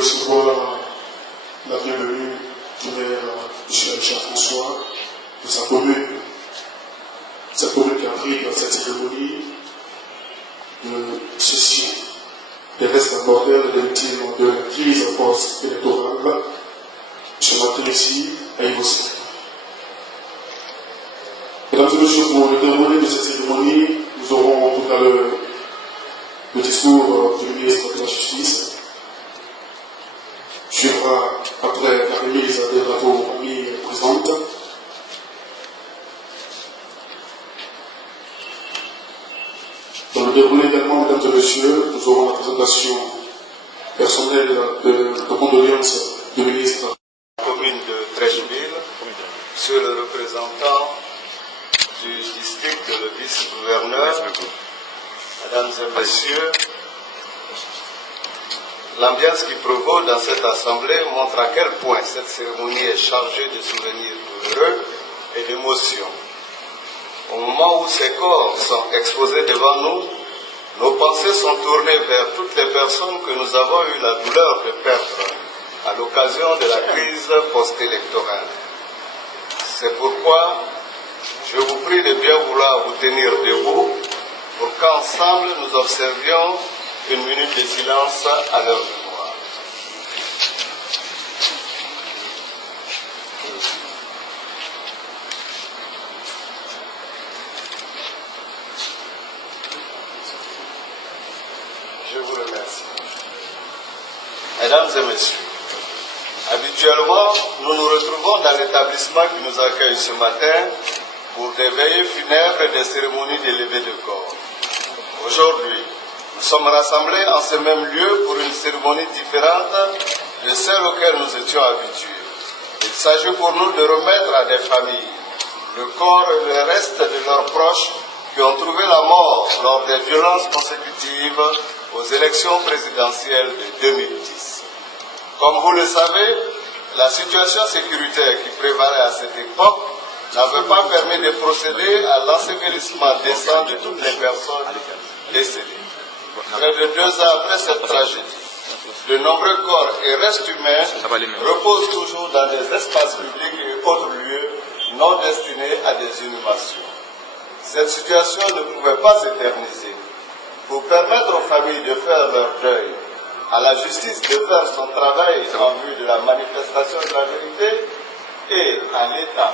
recevoir la bienvenue du maire M. Richard François de sa commune. Cette commune qui a pris dans cette cérémonie de ceci des restes mortels des victimes de la crise post-électorale. Je m'attends ici à Yvossi. Mesdames et messieurs, pour le déroulé de cette cérémonie, nous aurons tout à l'heure le discours du ministre de la Justice. Suivra après la remise des drapeaux aux familles présentes. Dans le déroulé également, mesdames et messieurs, nous aurons la présentation personnelle de condoléances du ministre. Commune de Trècheville, monsieur le représentant du district, le vice-gouverneur, mesdames et messieurs, l'ambiance qui prévaut dans cette assemblée montre à quel point cette cérémonie est chargée de souvenirs douloureux et d'émotions. Au moment où ces corps sont exposés devant nous, nos pensées sont tournées vers toutes les personnes que nous avons eu la douleur de perdre à l'occasion de la crise post-électorale. C'est pourquoi je vous prie de bien vouloir vous tenir debout pour qu'ensemble nous observions une minute de silence à leur mémoire. Je vous remercie. Mesdames et messieurs, habituellement, nous nous retrouvons dans l'établissement qui nous accueille ce matin pour des veillées funèbres et des cérémonies de levée de corps. Aujourd'hui, nous sommes rassemblés en ce même lieu pour une cérémonie différente de celle auxquelles nous étions habitués. Il s'agit pour nous de remettre à des familles le corps et le reste de leurs proches qui ont trouvé la mort lors des violences consécutives aux élections présidentielles de 2010. Comme vous le savez, la situation sécuritaire qui prévalait à cette époque n'avait pas permis de procéder à l'ensevelissement décent de toutes les personnes décédées. Près de 2 ans après cette tragédie, de nombreux corps et restes humains reposent toujours dans des espaces publics et autres lieux non destinés à des inhumations. Cette situation ne pouvait pas s'éterniser. Pour permettre aux familles de faire leur deuil, à la justice de faire son travail en vue de la manifestation de la vérité et à l'État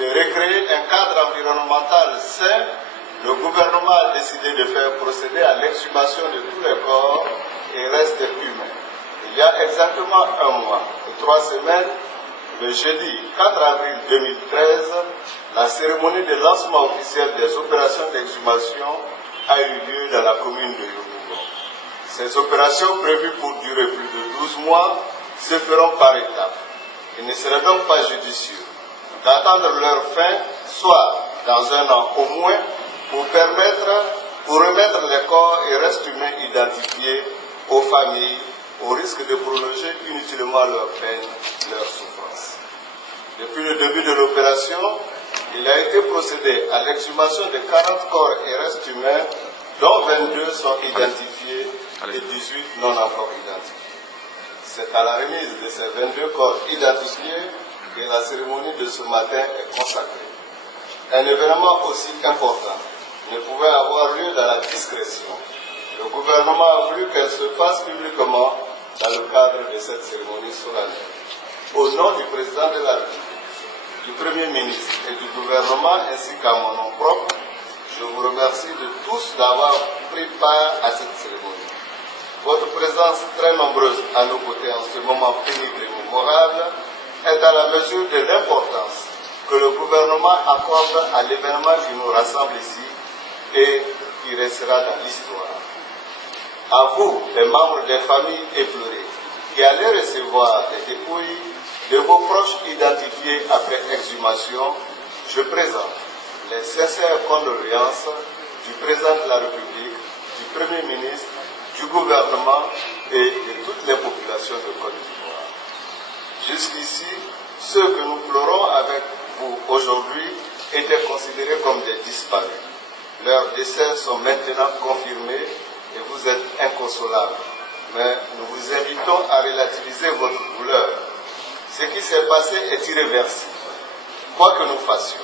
de recréer un cadre environnemental sain, le gouvernement a décidé de faire procéder à l'exhumation de tous les corps et restes humains. Il y a exactement 1 mois et 3 semaines, le jeudi 4 avril 2013, la cérémonie de lancement officiel des opérations d'exhumation a eu lieu dans la commune de Yopougon. Ces opérations prévues pour durer plus de 12 mois se feront par étapes. Il ne serait donc pas judicieux d'attendre leur fin, soit dans 1 an au moins, pour remettre les corps et restes humains identifiés aux familles, au risque de prolonger inutilement leur peine, leur souffrance. Depuis le début de l'opération, il a été procédé à l'exhumation de 40 corps et restes humains, dont 22 sont identifiés et 18 non encore identifiés. C'est à la remise de ces 22 corps identifiés que la cérémonie de ce matin est consacrée. Un événement aussi important ne pouvait avoir lieu dans la discrétion. Le gouvernement a voulu qu'elle se fasse publiquement dans le cadre de cette cérémonie solennelle. Au nom du président de la République, du Premier ministre et du gouvernement ainsi qu'à mon nom propre, je vous remercie de tous d'avoir pris part à cette cérémonie. Votre présence très nombreuse à nos côtés en ce moment pénible et mémorable est à la mesure de l'importance que le gouvernement accorde à l'événement qui nous rassemble ici et qui restera dans l'histoire. À vous, les membres des familles éplorées, qui allez recevoir les dépouilles de vos proches identifiés après exhumation, je présente les sincères condoléances du président de la République, du Premier ministre, du gouvernement et de toutes les populations de Côte d'Ivoire. Jusqu'ici, ceux que nous pleurons avec vous aujourd'hui étaient considérés comme des disparus. Leurs décès sont maintenant confirmés et vous êtes inconsolables. mais nous vous invitons à relativiser votre douleur. Ce qui s'est passé est irréversible, quoi que nous fassions.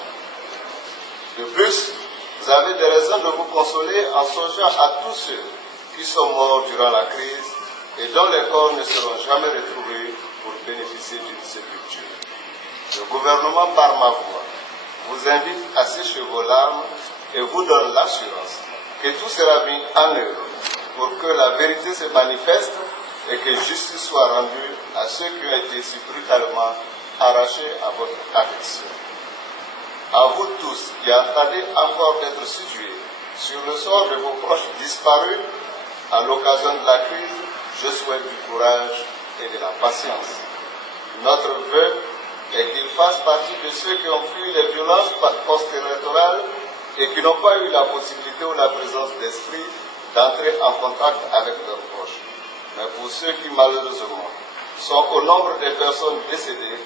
De plus, vous avez des raisons de vous consoler en songeant à tous ceux qui sont morts durant la crise et dont les corps ne seront jamais retrouvés pour bénéficier d'une sépulture. Le gouvernement, par ma voix, vous invite à sécher vos larmes et vous donne l'assurance que tout sera mis en œuvre pour que la vérité se manifeste et que justice soit rendue à ceux qui ont été si brutalement arrachés à votre affection. À vous tous qui attendez encore d'être situés sur le sort de vos proches disparus à l'occasion de la crise, je souhaite du courage et de la patience. Notre vœu est qu'ils fassent partie de ceux qui ont fui les violences post-électorales et qui n'ont pas eu la possibilité ou la présence d'esprit d'entrer en contact avec leurs proches. Mais pour ceux qui malheureusement sont au nombre des personnes décédées,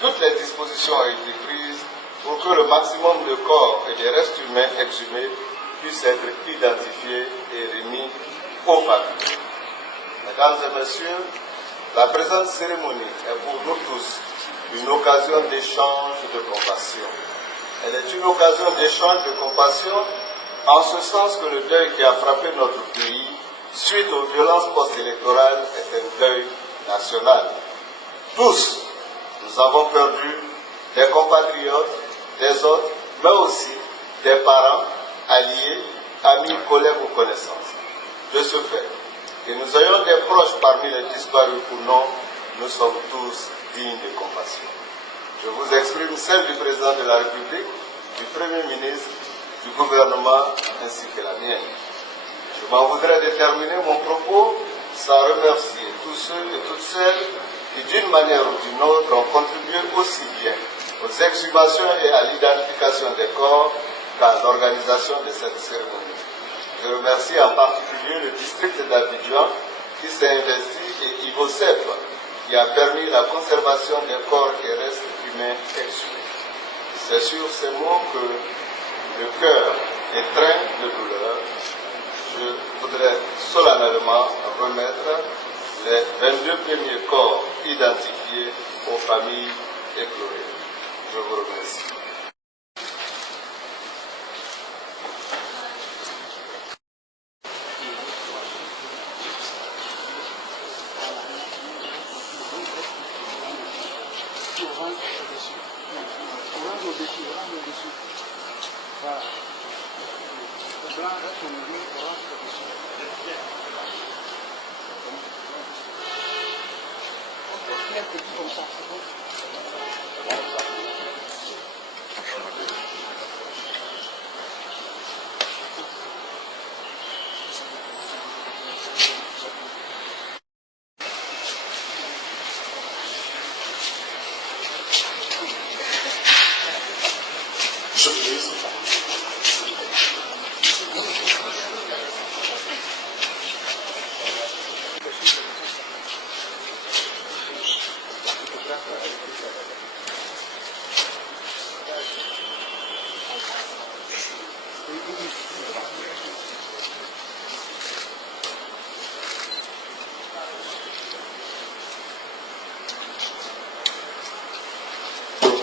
toutes les dispositions ont été prises pour que le maximum de corps et des restes humains exhumés puissent être identifiés et remis aux familles. Mesdames et messieurs, la présente cérémonie est pour nous tous une occasion d'échange de compassion. Elle est une occasion d'échange de compassion en ce sens que le deuil qui a frappé notre pays suite aux violences post-électorales est un deuil national. Tous, nous avons perdu des compatriotes, des autres, mais aussi des parents, alliés, amis, collègues ou connaissances. De ce fait, que nous ayons des proches parmi les disparus ou non, nous sommes tous dignes de compassion. Je vous exprime celle du président de la République, du Premier ministre, du gouvernement ainsi que la mienne. Je m'en voudrais de terminer mon propos sans remercier tous ceux et toutes celles qui, d'une manière ou d'une autre, ont contribué aussi bien aux exhumations et à l'identification des corps qu'à l'organisation de cette cérémonie. Je remercie en particulier le district d'Abidjan qui s'est investi et Ivo Sep qui a permis la conservation des corps et restes humains exhumés. C'est sur ces mots que le cœur est train de douleur. Je voudrais solennellement remettre les 22 premiers corps identifiés aux familles éplorées. Je vous remercie.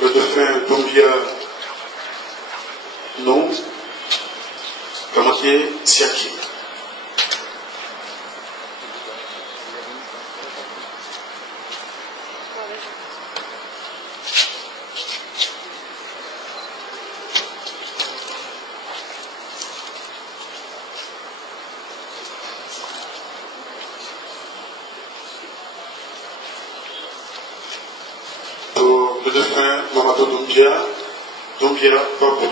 Le défunt Doumbia Non, Kamaké Siaki. Le défunt Mamadou Doumbia Babo.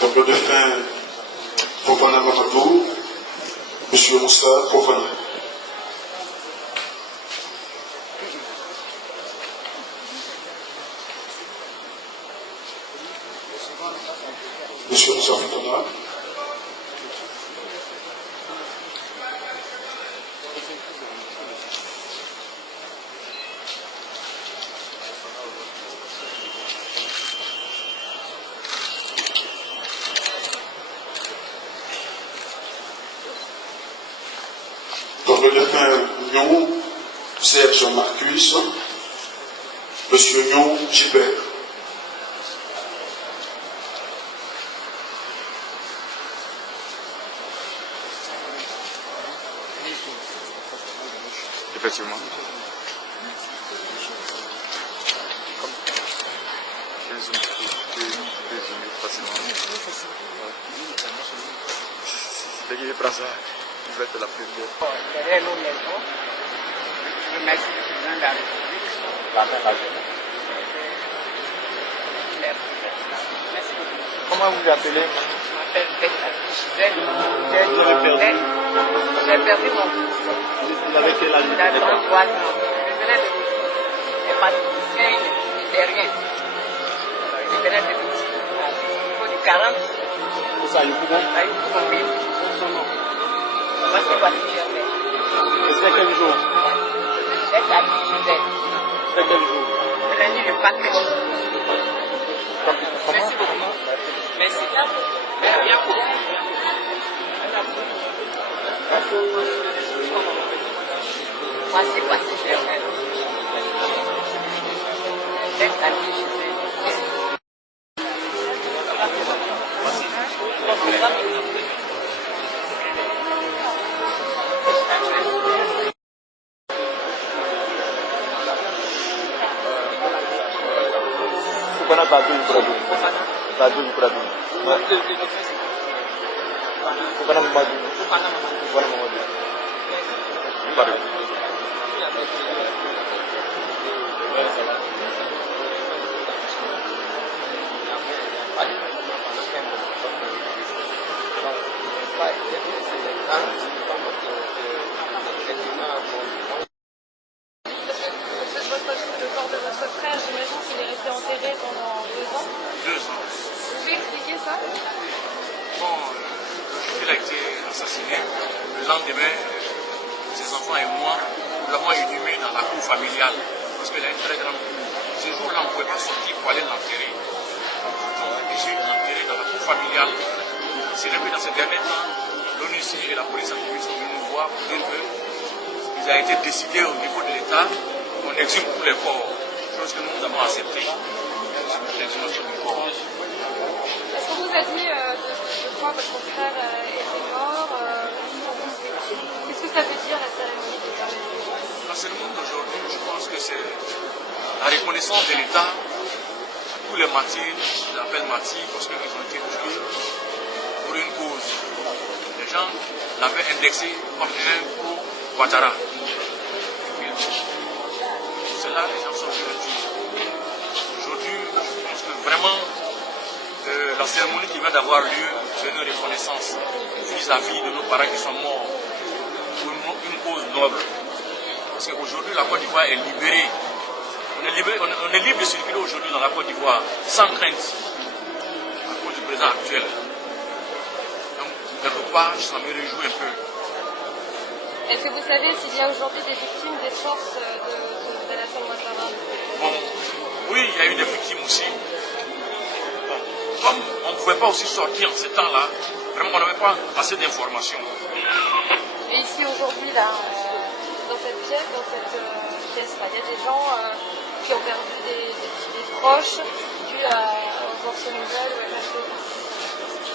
Donc le défunt Fofana Mamadou, M. Moussa Fofana. Donc, le lieutenant Nyon, Serge Marcus, Monsieur Nyon Gilbert. Effectivement. Dès qu'il prend ça, il va être la première. Merci, président de la République. Merci beaucoup. Comment vous vous appelez? Je m'appelle Gisèle. J'ai perdu mon fils. Vous avez quel âge? Il a 33 ans. Je venais de Haïti. Il n'est pas musicien, il n'était rien. Je venais de Haïti. Il faut du 40. Où ça, Yukouba? À Yukouba, oui. Son nom. Moi, c'est pas si j'ai fait. Et c'est quel jour? C'est à Gisèle. C'est quel jour? C'est lundi le Pâques. Comment? Merci beaucoup. Merci. Bien beaucoup. Voici, je vais faire. C'est à Gisèle. Bana badu ibradu. Badu ibradu. Bana madu. Bana madu. Baru. Le corps de votre frère, j'imagine qu'il est resté enterré pendant 2 ans. 2 ans. Vous pouvez expliquer ça? Bon, il a été assassiné. Le lendemain, ses enfants et moi, nous l'avons inhumé dans la cour familiale. Parce qu'elle a une très grande cour. Ce jour-là, on ne pouvait pas sortir pour aller l'enterrer. Donc, j'ai enterré dans la cour familiale. C'est vrai que dans ces derniers temps, l'ONUCI et la police sont venus nous voir pour dire qu'il a été décidé au niveau de l'État qu'on exhume tous les corps. Chose que nous avons acceptée. L'exhumation du corps. Est-ce que vous êtes dit de quoi votre frère était mort? Qu'est-ce que ça veut dire la cérémonie de deuil? La cérémonie d'aujourd'hui, je pense que c'est la reconnaissance de l'État à tous les martyrs, je l'appelle martyrs parce qu'ils ont été tués pour une cause. Les gens l'avaient indexé comme un pro-Ouattara. C'est là les gens sont venus tuer. Aujourd'hui, je pense que vraiment la cérémonie qui vient d'avoir lieu, c'est une reconnaissance vis-à-vis de nos parents qui sont morts pour une cause noble. Parce qu'aujourd'hui, la Côte d'Ivoire est libérée. On est libre de circuler aujourd'hui dans la Côte d'Ivoire sans crainte à cause du président actuel. Donc, quelque part, ça me réjouit un peu. Est-ce que vous savez s'il y a aujourd'hui des victimes des forces de la Ouattara? Bon, oui, il y a eu des victimes aussi. Bon, comme on ne pouvait pas aussi sortir en ces temps-là, vraiment on n'avait pas assez d'informations. Et ici aujourd'hui, là, dans cette pièce, là, il y a des gens qui ont perdu des proches dû aux forces nouvelles ou à la chose.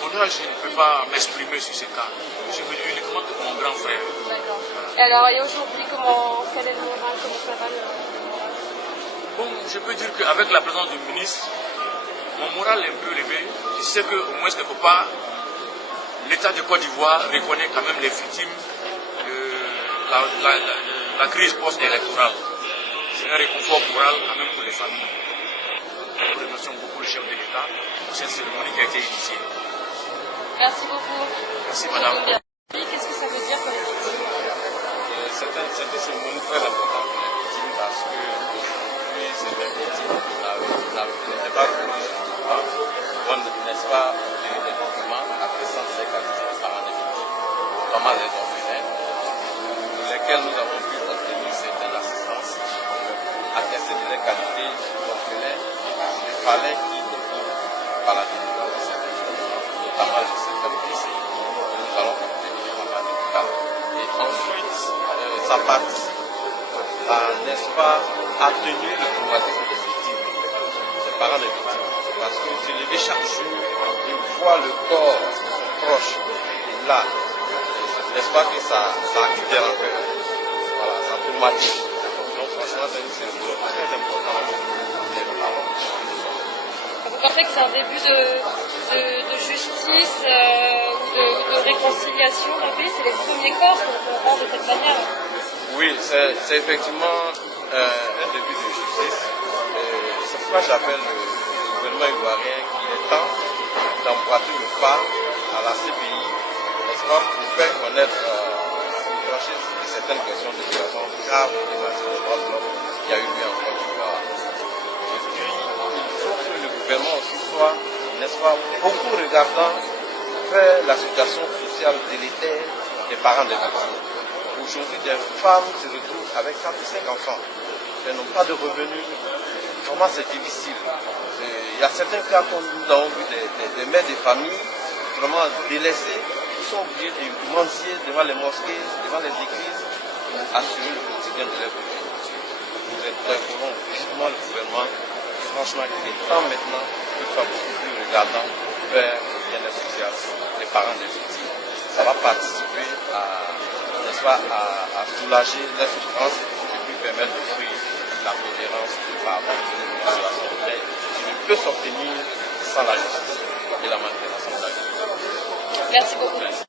Bon, là, je ne peux pas m'exprimer sur ces cas. Je me dis uniquement de mon grand frère. D'accord. Et alors, et aujourd'hui, quel est le moral, comment ça va le moral? Bon, je peux dire qu'avec la présence du ministre, mon moral est un peu élevé. Je sais qu'au moins quelque part, l'État de Côte d'Ivoire reconnaît quand même les victimes de la crise post-électorale. C'est un réconfort moral quand même pour les familles. Nous remercions beaucoup le chef de l'État pour cette cérémonie qui a été initiée. Merci beaucoup. Merci madame. Qu'est-ce que ça veut dire pour les victimes? C'est une cérémonie très importante pour les victimes parce que c'est des victimes qui n'étaient pas connues justement. On ne connaissent pas les documents attestant de ces qualités de parents des victimes, notamment les orphelins, pour lesquels nous avons pu obtenir certaines assistances, attester de leurs qualités d'orphelins. Il fallait qu'ils découvrent par la délivrance de certains documents, notamment le système PC, que nous allons obtenir en l'hôpital. Et ensuite, ça participe à, n'est-ce pas, atténuer le traumatisme des victimes, des parents des victimes. Parce que se lever chaque jour, ils voient le corps proche, là, n'est-ce pas que ça active des rancœurs. Voilà, ça traumatise. Donc franchement, c'est une série très importante. Vous pensez que c'est un début de justice ou de réconciliation dans le pays? C'est les premiers corps qu'on rend de cette manière. Oui, c'est effectivement un début de justice. C'est pourquoi j'appelle le gouvernement ivoirien qu'il est temps d'emboîter le pas à la CPI, n'est-ce pas, pour faire connaître, trancher certaines questions de violation grave des droits de l'homme qui a eu lieu en Côte d'Ivoire. Et puis, il faut que le gouvernement aussi soit, n'est-ce pas, beaucoup regardant vers la situation sociale délétère des parents des victimes. Aujourd'hui, des femmes se retrouvent avec 4 ou 5 enfants. Elles n'ont pas de revenus. Vraiment, c'est difficile. Il y a certains cas comme nous avons vu des mères de famille vraiment délaissées qui sont obligées de mendier devant les mosquées, devant les églises pour assurer le quotidien de leurs familles. Nous interpellons justement le gouvernement. Franchement, il est temps maintenant qu'il soit beaucoup plus regardant vers le bien-être social des parents des victimes. Ça va participer n'est-ce pas, à soulager les souffrances et puis permettre d'offrir la tolérance de pardon de l'éducation qui ne peut s'obtenir sans la justice et la manifestation de la justice. Merci beaucoup.